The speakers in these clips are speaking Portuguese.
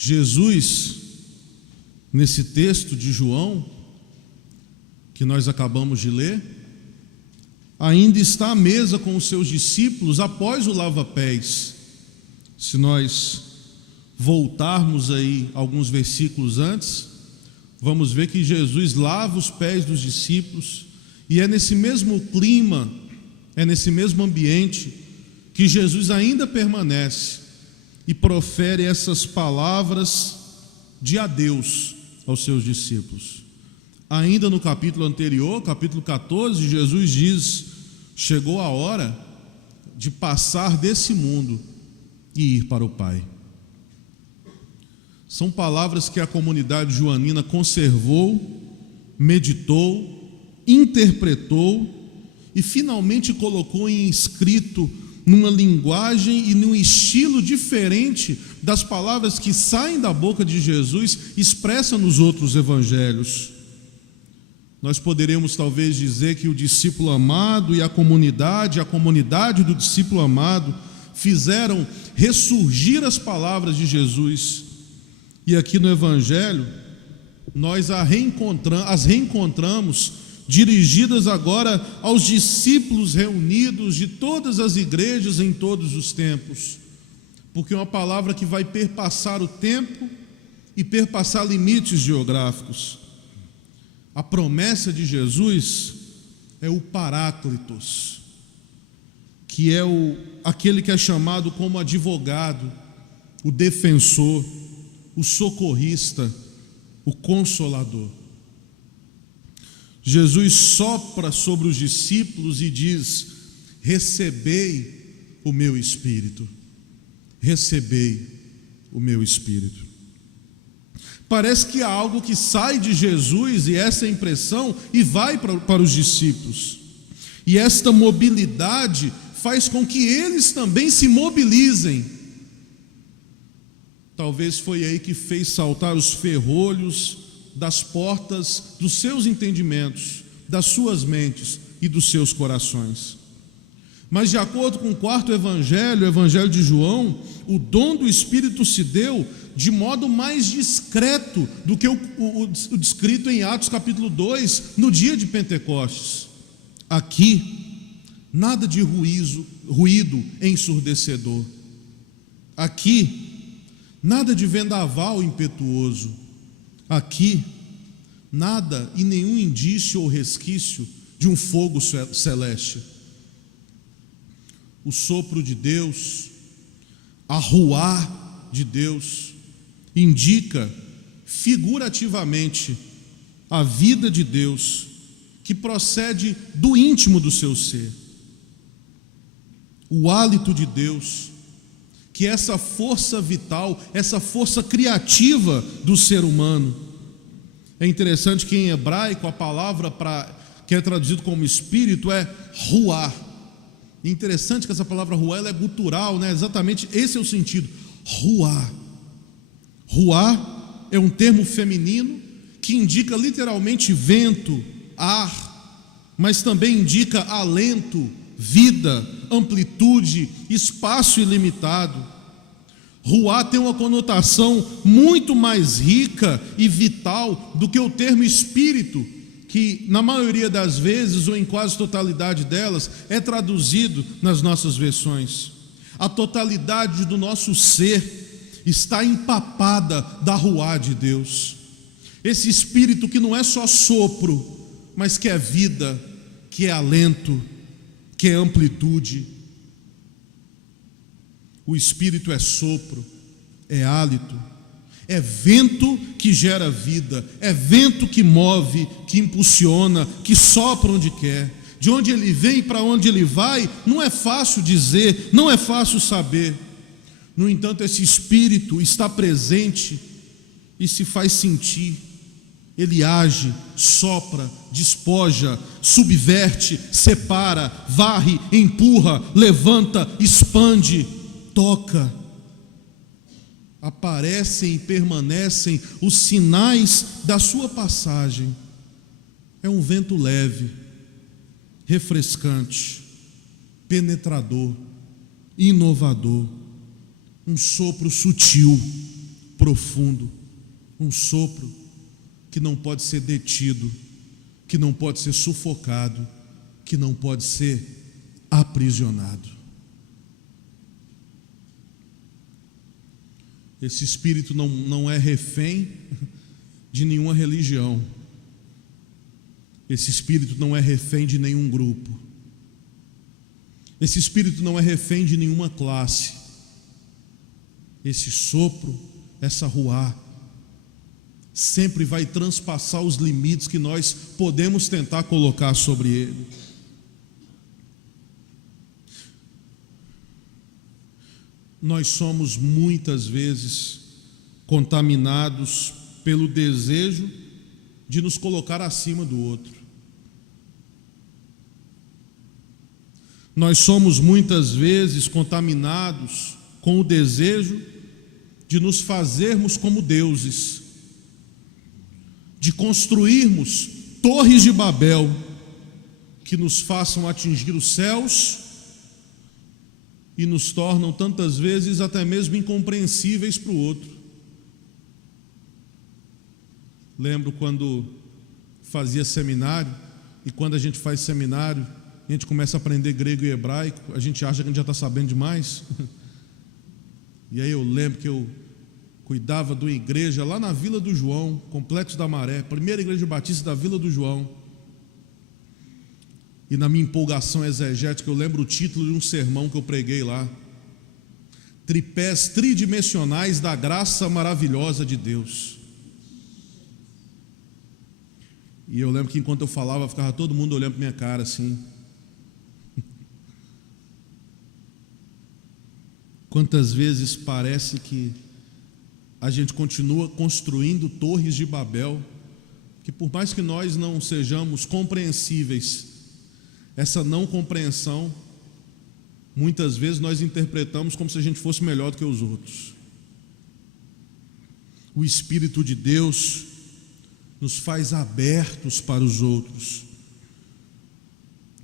Jesus, nesse texto de João, que nós acabamos de ler, ainda está à mesa com os seus discípulos após o lava-pés. Se nós voltarmos aí alguns versículos antes, vamos ver que Jesus lava os pés dos discípulos, e é nesse mesmo clima, é nesse mesmo ambiente, que Jesus ainda permanece e profere essas palavras de adeus aos seus discípulos. Ainda no capítulo anterior, capítulo 14, Jesus diz: chegou a hora de passar desse mundo e ir para o Pai. São palavras que a comunidade joanina conservou, meditou, interpretou e finalmente colocou em escrito, numa linguagem e num estilo diferente das palavras que saem da boca de Jesus, expressa nos outros evangelhos. Nós poderemos talvez dizer que o discípulo amado e a comunidade do discípulo amado fizeram ressurgir as palavras de Jesus. E aqui no evangelho nós as reencontramos dirigidas agora aos discípulos reunidos de todas as igrejas em todos os tempos, porque é uma palavra que vai perpassar o tempo e perpassar limites geográficos. A promessa de Jesus é o Paráclitos, que é aquele que é chamado como advogado, o defensor, o socorrista, o consolador. Jesus sopra sobre os discípulos e diz: recebei o meu Espírito, recebei o meu Espírito. Parece que há algo que sai de Jesus, e essa é a impressão, e vai para os discípulos. E esta mobilidade faz com que eles também se mobilizem. Talvez foi aí que fez saltar os ferrolhos das portas dos seus entendimentos, das suas mentes e dos seus corações. Mas de acordo com o quarto evangelho, o evangelho de João, o dom do Espírito se deu de modo mais discreto do que o descrito em Atos capítulo 2, no dia de Pentecostes. Aqui, nada de ruído ensurdecedor. Aqui, nada de vendaval impetuoso. Aqui, nada e nenhum indício ou resquício de um fogo celeste. O sopro de Deus, a ruá de Deus, indica figurativamente a vida de Deus, que procede do íntimo do seu ser. O hálito de Deus, que é essa força vital, essa força criativa do ser humano. É interessante que em hebraico a palavra que é traduzido como espírito é ruá. É interessante que essa palavra ruá ela é gutural, né? Exatamente esse é o sentido, ruá. Ruá é um termo feminino que indica literalmente vento, ar, mas também indica alento, vida, amplitude, espaço ilimitado. Ruá tem uma conotação muito mais rica e vital do que o termo espírito, que na maioria das vezes, ou em quase totalidade delas, é traduzido nas nossas versões. A totalidade do nosso ser está empapada da ruá de Deus. Esse espírito que não é só sopro, mas que é vida, que é alento, que é amplitude. O Espírito é sopro, é hálito, é vento que gera vida, é vento que move, que impulsiona, que sopra onde quer. De onde ele vem para onde ele vai, não é fácil dizer, não é fácil saber. No entanto, esse Espírito está presente e se faz sentir. Ele age, sopra, despoja, subverte, separa, varre, empurra, levanta, expande, toca. Aparecem e permanecem os sinais da sua passagem. É um vento leve, refrescante, penetrador, inovador, um sopro sutil, profundo, um sopro que não pode ser detido, que não pode ser sufocado, que não pode ser aprisionado. Esse espírito não é refém de nenhuma religião. Esse espírito não é refém de nenhum grupo. Esse espírito não é refém de nenhuma classe. Esse sopro, essa ruá, sempre vai transpassar os limites que nós podemos tentar colocar sobre ele. Nós somos muitas vezes contaminados pelo desejo de nos colocar acima do outro. Nós somos muitas vezes contaminados com o desejo de nos fazermos como deuses, de construirmos torres de Babel que nos façam atingir os céus e nos tornam tantas vezes até mesmo incompreensíveis para o outro. Lembro quando fazia seminário, e quando a gente faz seminário, a gente começa a aprender grego e hebraico, a gente acha que a gente já está sabendo demais. E aí eu lembro que eu cuidava de uma igreja lá na Vila do João, Complexo da Maré, primeira igreja batista da Vila do João. E na minha empolgação exegética, eu lembro o título de um sermão que eu preguei lá: Tripés tridimensionais da graça maravilhosa de Deus. E eu lembro que enquanto eu falava, ficava todo mundo olhando para minha cara assim. Quantas vezes parece que a gente continua construindo torres de Babel, que por mais que nós não sejamos compreensíveis, essa não compreensão, muitas vezes nós interpretamos como se a gente fosse melhor do que os outros. O Espírito de Deus nos faz abertos para os outros,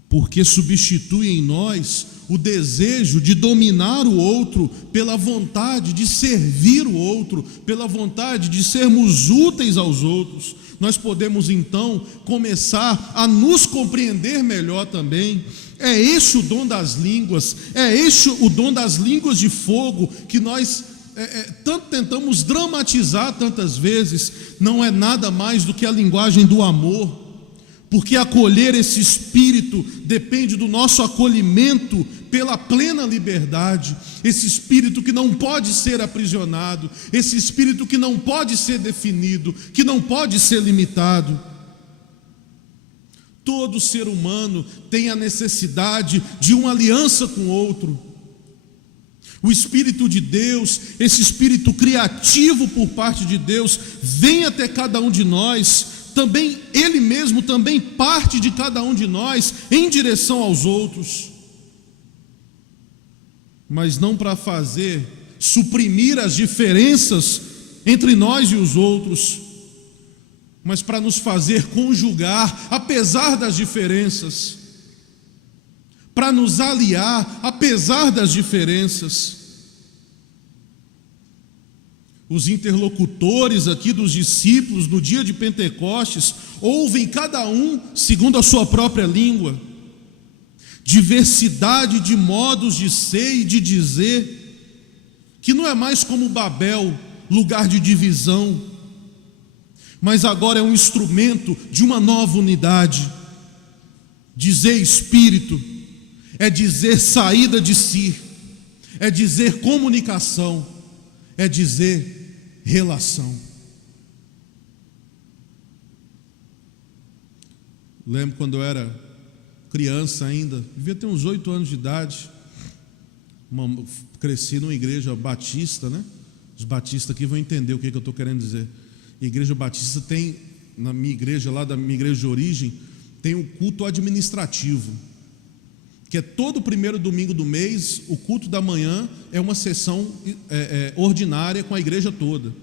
porque substitui em nós o desejo de dominar o outro pela vontade de servir o outro, pela vontade de sermos úteis aos outros. Nós podemos então começar a nos compreender melhor também. É esse o dom das línguas, é esse o dom das línguas de fogo que nós tanto tentamos dramatizar tantas vezes. Não é nada mais do que a linguagem do amor, porque acolher esse espírito depende do nosso acolhimento pela plena liberdade. Esse espírito que não pode ser aprisionado, esse espírito que não pode ser definido, que não pode ser limitado. Todo ser humano tem a necessidade de uma aliança com o outro. O Espírito de Deus, esse espírito criativo por parte de Deus, vem até cada um de nós. Também Ele mesmo também parte de cada um de nós em direção aos outros, mas não para suprimir as diferenças entre nós e os outros, mas para nos fazer conjugar apesar das diferenças, para nos aliar apesar das diferenças. Os interlocutores aqui dos discípulos no dia de Pentecostes ouvem cada um segundo a sua própria língua, diversidade de modos de ser e de dizer, que não é mais como Babel, lugar de divisão, mas agora é um instrumento de uma nova unidade. Dizer espírito é dizer saída de si, é dizer comunicação, é dizer relação. Lembro quando eu era criança ainda, devia ter uns 8 anos de idade, cresci numa igreja batista, né? Os batistas aqui vão entender o que eu estou querendo dizer. A igreja batista tem, na minha igreja lá, da minha igreja de origem, tem um culto administrativo, que é todo primeiro domingo do mês. O culto da manhã é uma sessão ordinária com a igreja toda.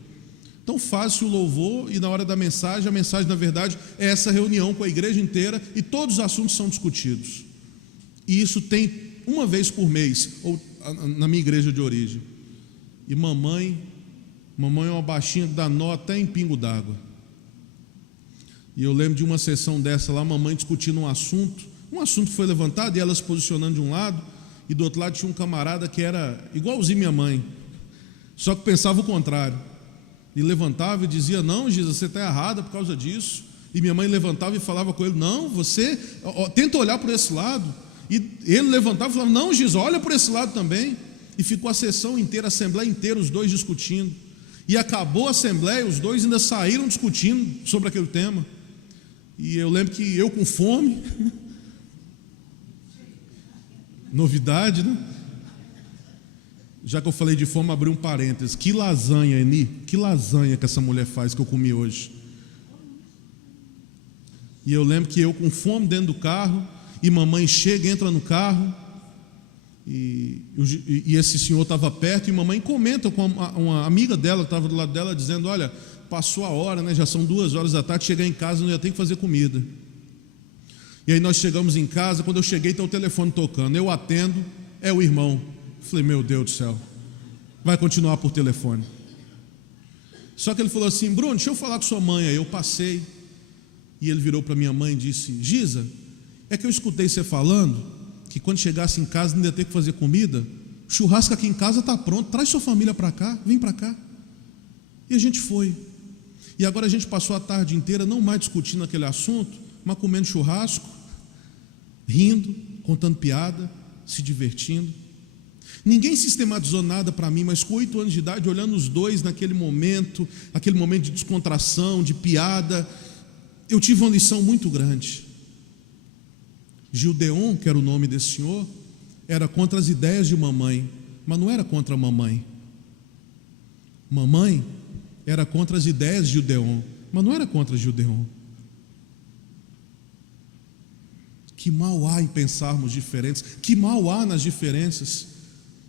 Então faz-se o louvor e na hora da mensagem, a mensagem na verdade é essa reunião com a igreja inteira e todos os assuntos são discutidos. E isso tem uma vez por mês, ou na minha igreja de origem. E mamãe Mamãe é uma baixinha que dá nó até em pingo d'água. E eu lembro de uma sessão dessa lá, mamãe discutindo um assunto foi levantado e ela se posicionando de um lado, e do outro lado tinha um camarada que era igualzinho minha mãe, só que pensava o contrário. E levantava e dizia: não, Giza, você está errada por causa disso. E minha mãe levantava e falava com ele: não, você tenta olhar por esse lado. E ele levantava e falava: não, Giza, olha por esse lado também. E ficou a sessão inteira, a assembleia inteira, os dois discutindo. E acabou a assembleia, os dois ainda saíram discutindo sobre aquele tema. E eu lembro que eu com fome, novidade, né? Já que eu falei de fome, abri um parênteses. Que lasanha, Eni, que lasanha que essa mulher faz, que eu comi hoje. E eu lembro que eu com fome dentro do carro, e mamãe chega, entra no carro, e esse senhor estava perto, e mamãe comenta com uma amiga dela, que estava do lado dela, dizendo: olha, passou a hora, né? Já são 2 horas da tarde, chegar em casa, não ia ter que fazer comida. E aí nós chegamos em casa, quando eu cheguei está o telefone tocando, eu atendo, é o irmão. Falei: meu Deus do céu, vai continuar por telefone. Só que ele falou assim: Bruno, deixa eu falar com sua mãe. Aí eu passei, e ele virou para minha mãe e disse: Giza, é que eu escutei você falando que quando chegasse em casa não ia ter que fazer comida. Churrasco aqui em casa está pronto, traz sua família para cá, vem para cá. E a gente foi. E agora a gente passou a tarde inteira não mais discutindo aquele assunto, mas comendo churrasco, rindo, contando piada, se divertindo. Ninguém sistematizou nada para mim, mas com 8 anos de idade, olhando os dois naquele momento, aquele momento de descontração, de piada, eu tive uma lição muito grande. Gildeon, que era o nome desse senhor, era contra as ideias de mamãe, mas não era contra a mamãe. Mamãe era contra as ideias de Gildeon, mas não era contra Gildeon. Que mal há em pensarmos diferentes, que mal há nas diferenças.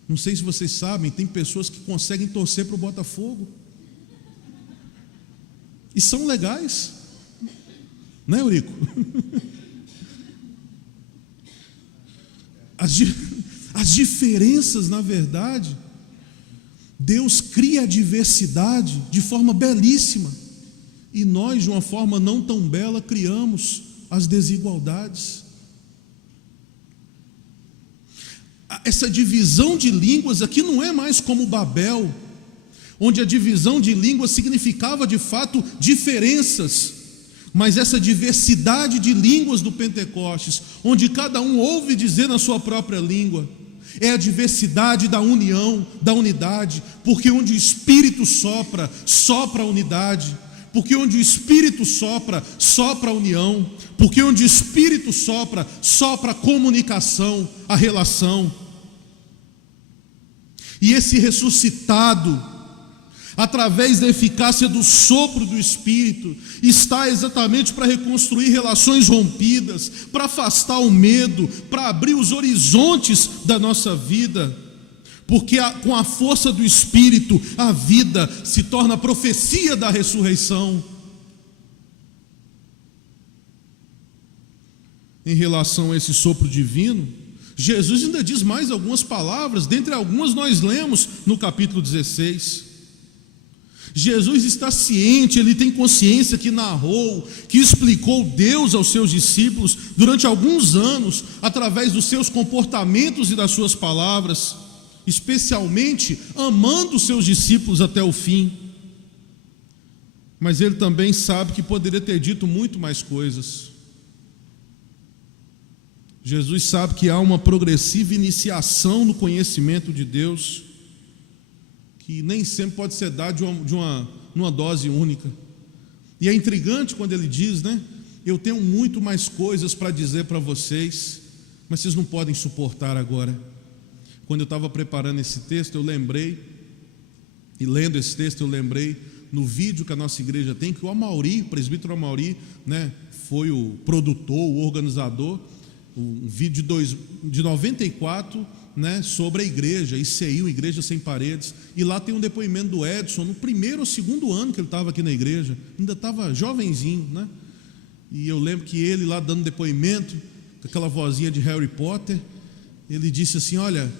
Não sei se vocês sabem, tem pessoas que conseguem torcer para o Botafogo e são legais, né, Eurico? As diferenças, na verdade, Deus cria a diversidade de forma belíssima, e nós, de uma forma não tão bela, criamos as desigualdades. Essa divisão de línguas aqui não é mais como Babel, onde a divisão de línguas significava de fato diferenças, mas essa diversidade de línguas do Pentecostes, onde cada um ouve dizer na sua própria língua, é a diversidade da união, da unidade, porque onde o Espírito sopra, sopra a unidade, porque onde o Espírito sopra, sopra a união, porque onde o Espírito sopra, sopra a comunicação, a relação. E esse ressuscitado, através da eficácia do sopro do Espírito, está exatamente para reconstruir relações rompidas, para afastar o medo, para abrir os horizontes da nossa vida, porque com a força do Espírito a vida se torna a profecia da ressurreição. Em relação a esse sopro divino, Jesus ainda diz mais algumas palavras, dentre algumas nós lemos no capítulo 16. Jesus está ciente, ele tem consciência que narrou, que explicou Deus aos seus discípulos durante alguns anos, através dos seus comportamentos e das suas palavras, especialmente amando os seus discípulos até o fim. Mas ele também sabe que poderia ter dito muito mais coisas. Jesus sabe que há uma progressiva iniciação no conhecimento de Deus, que nem sempre pode ser dado numa dose única. E é intrigante quando ele diz, né? Eu tenho muito mais coisas para dizer para vocês, mas vocês não podem suportar agora. Quando eu estava preparando esse texto, eu lembrei, e lendo esse texto, eu lembrei no vídeo que a nossa igreja tem, que o Amauri, o presbítero Amauri, né, foi o produtor, o organizador, um vídeo de 94, né, sobre a igreja, ICI, Igreja Sem Paredes, e lá tem um depoimento do Edson, no primeiro ou segundo ano que ele estava aqui na igreja, ainda estava jovenzinho, né? E eu lembro que ele lá dando depoimento, com aquela vozinha de Harry Potter, ele disse assim: olha,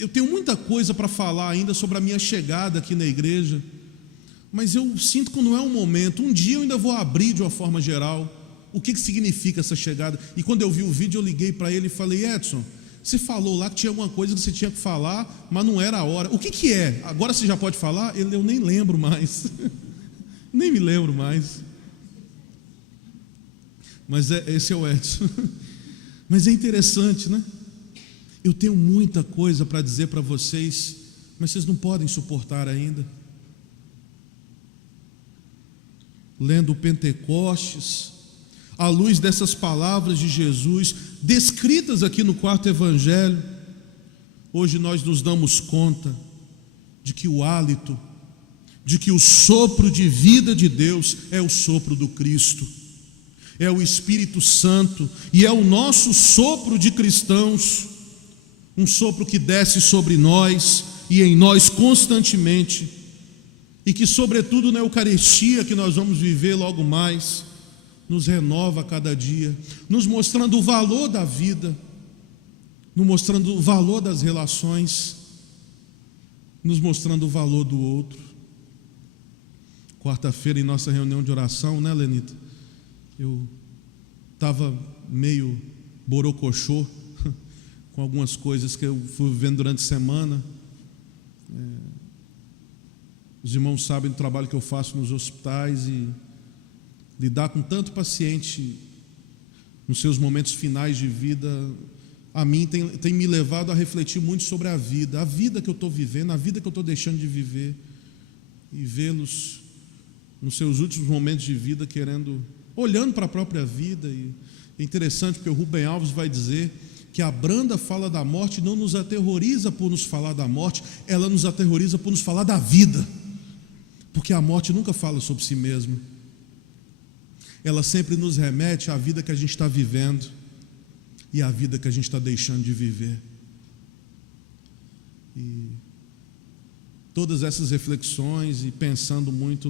eu tenho muita coisa para falar ainda sobre a minha chegada aqui na igreja, mas eu sinto que não é um momento. Um dia eu ainda vou abrir de uma forma geral o que significa essa chegada. E quando eu vi o vídeo, eu liguei para ele e falei: Edson, você falou lá que tinha alguma coisa que você tinha que falar, mas não era a hora. O que é? Agora você já pode falar? Eu nem lembro mais. Nem me lembro mais. Mas esse é o Edson. Mas é interessante, né? Eu tenho muita coisa para dizer para vocês, mas vocês não podem suportar ainda. Lendo o Pentecostes, à luz dessas palavras de Jesus, descritas aqui no quarto evangelho, hoje nós nos damos conta de que o hálito, de que o sopro de vida de Deus é o sopro do Cristo, é o Espírito Santo, e é o nosso sopro de cristãos, um sopro que desce sobre nós e em nós constantemente, e que sobretudo na Eucaristia que nós vamos viver logo mais, nos renova a cada dia, nos mostrando o valor da vida, nos mostrando o valor das relações, nos mostrando o valor do outro. Quarta-feira, em nossa reunião de oração, né, Lenita? Eu estava meio borocochô com algumas coisas que eu fui vivendo durante a semana. Os irmãos sabem do trabalho que eu faço nos hospitais, e lidar com tanto paciente nos seus momentos finais de vida, a mim tem me levado a refletir muito sobre a vida que eu estou vivendo, a vida que eu estou deixando de viver, e vê-los nos seus últimos momentos de vida olhando para a própria vida. E é interessante porque o Rubem Alves vai dizer que a branda fala da morte não nos aterroriza por nos falar da morte, ela nos aterroriza por nos falar da vida, porque a morte nunca fala sobre si mesma. Ela sempre nos remete à vida que a gente está vivendo e à vida que a gente está deixando de viver. E todas essas reflexões, e pensando muito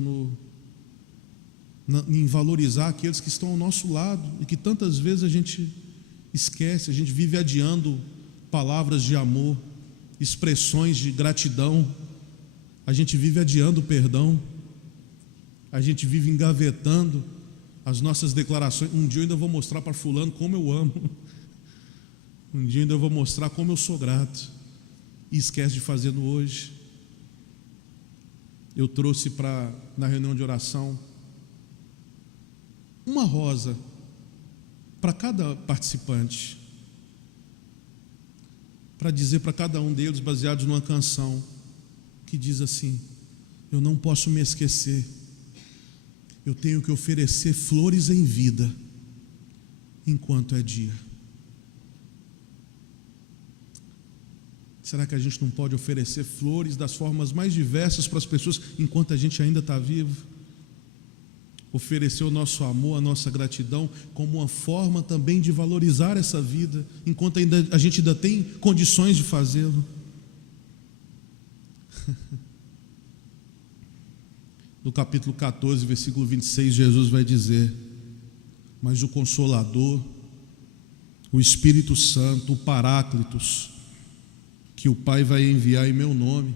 em valorizar aqueles que estão ao nosso lado e que tantas vezes a gente esquece, a gente vive adiando palavras de amor, expressões de gratidão, a gente vive adiando o perdão, a gente vive engavetando as nossas declarações. Um dia eu ainda vou mostrar para fulano como eu amo, um dia eu ainda vou mostrar como eu sou grato, e esquece de fazer no hoje. Eu trouxe na reunião de oração uma rosa para cada participante, para dizer para cada um deles, baseados numa canção que diz assim: eu não posso me esquecer, eu tenho que oferecer flores em vida enquanto é dia. Será que a gente não pode oferecer flores das formas mais diversas para as pessoas enquanto a gente ainda está vivo? Oferecer o nosso amor, a nossa gratidão, como uma forma também de valorizar essa vida, enquanto a gente ainda tem condições de fazê-lo. No capítulo 14, versículo 26, Jesus vai dizer: mas o Consolador, o Espírito Santo, o Paráclitos, que o Pai vai enviar em meu nome,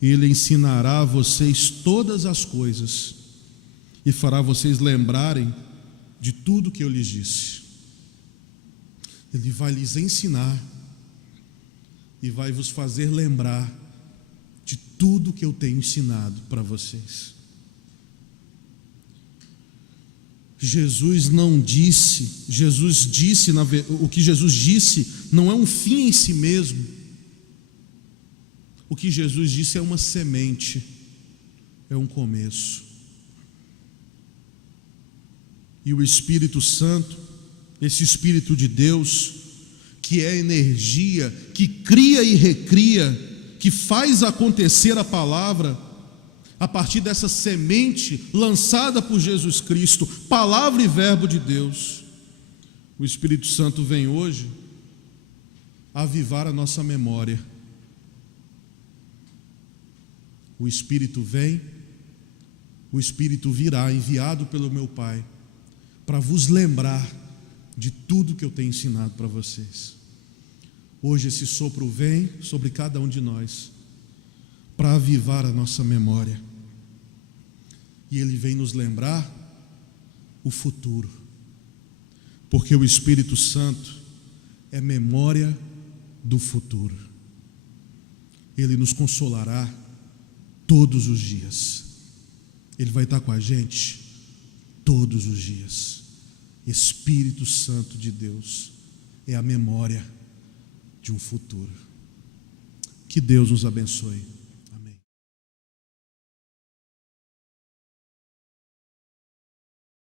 Ele ensinará a vocês todas as coisas e fará vocês lembrarem de tudo que eu lhes disse. Ele vai lhes ensinar e vai vos fazer lembrar de tudo que eu tenho ensinado para vocês. Jesus disse, o que Jesus disse não é um fim em si mesmo. O que Jesus disse é uma semente, é um começo. E o Espírito Santo, esse Espírito de Deus, que é energia, que cria e recria, que faz acontecer a palavra, a partir dessa semente lançada por Jesus Cristo, palavra e verbo de Deus, o Espírito Santo vem hoje avivar a nossa memória. O Espírito vem, o Espírito virá, enviado pelo meu Pai, para vos lembrar de tudo que eu tenho ensinado para vocês. Hoje esse sopro vem sobre cada um de nós para avivar a nossa memória. E ele vem nos lembrar o futuro. Porque o Espírito Santo é memória do futuro. Ele nos consolará todos os dias. Ele vai estar com a gente todos os dias. Espírito Santo de Deus é a memória de um futuro. Que Deus nos abençoe.